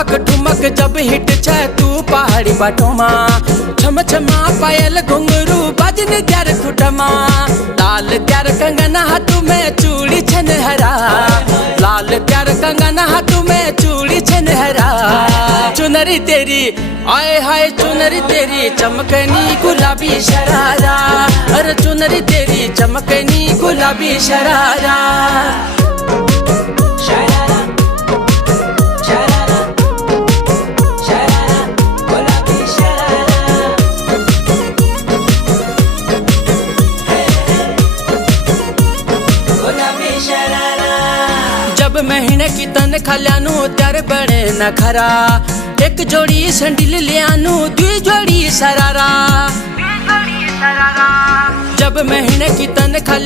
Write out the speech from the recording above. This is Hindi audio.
ठुमक ठुमक जब हिट छ तू पहाड़ी बाटोमा, छम छमा पायल घुंगरू बजन ग्यार खुटमा, लाल ग्यार कंगन हाथ में चूड़ी छनहरा, लाल ग्यार कंगन हाथ में चूड़ी छनहरा। चुनरी तेरी आए हाय चुनरी तेरी चमकनी गुलाबी शरारा, अरे चुनरी तेरी चमकनी गुलाबी शरारा। जब महीने की तन खल्यानू त्यार बड़े न खरा, एक जोड़ी संडिल लियानू दुई जोड़ी सरारा। जब महीने की तन खल्या